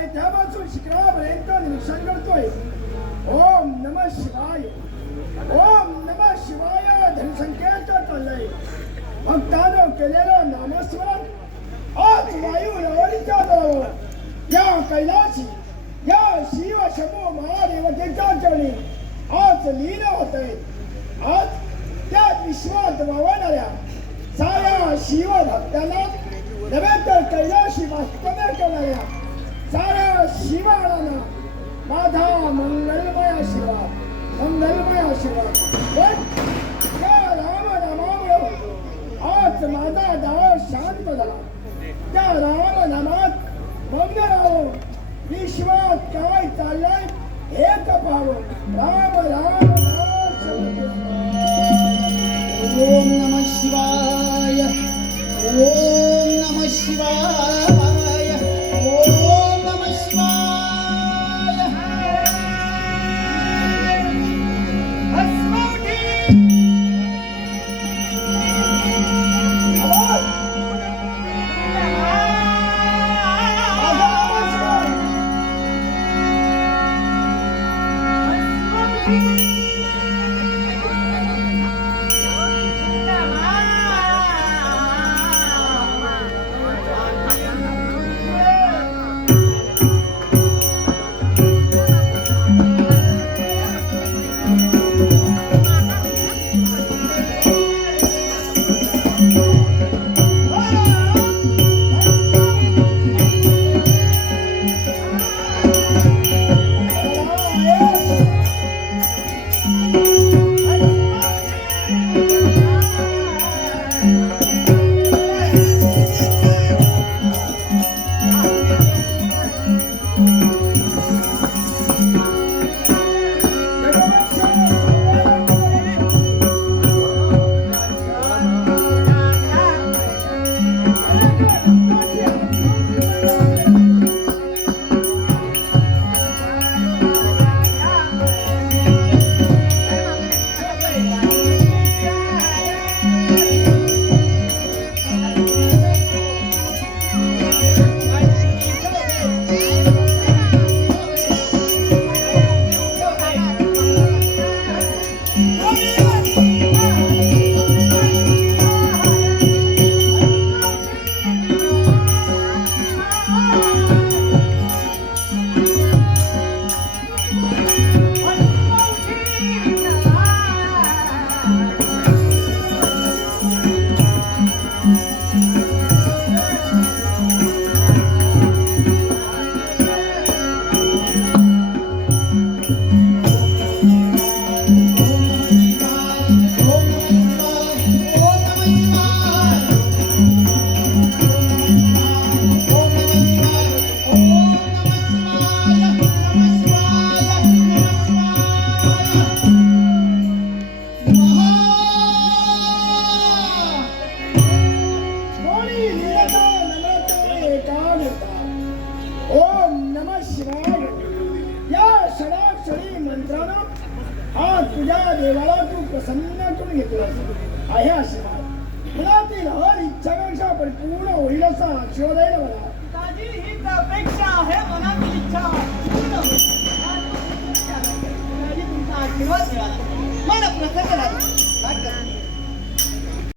पायथ्यापासून शिखरापर्यंत निरीक्षण करतोय. ओम नमः शिवाय, ओम नमः शिवाय धनसंकेत चाललंय. भक्तांनो केलेलं नामस्मरण आज वायू लहरीच्या बरोबर या कैलासी या शिव शंभू महादेवतेच्या चरणी आज लीन होत आहे. आज त्या विश्वात वावरणाऱ्या साऱ्या शिव भक्तांना नव्हे तर कैलाशी वास्तव्य करणाऱ्या साऱ्या शिवाळांना माझा मंगलमय आशीर्वाद, मंगलमय आशीर्वाद. पण त्या रामनामामुळे आज माझा डाळ शांत झाला. त्या रामनामात मग्न राहावं, विश्वात काय चाललंय हे पाहावं. राम राम राम. ओम नमः शिवाय, ओम नमः शिवाय, ओम नमः शिवाय. आवाज. तुझ्या देवाला तू प्रसन्न करून घेतलास आहे आशीर्वाद. मनातील हर इच्छाकांक्षा परिपूर्ण होईल असा आशीर्वाद आहे ना मला. दादी हीच अपेक्षा आहे, मनातील इच्छा पूर्ण होईल. दादी तुमचा आशीर्वाद मिळाला, मला प्रसन्न झाले.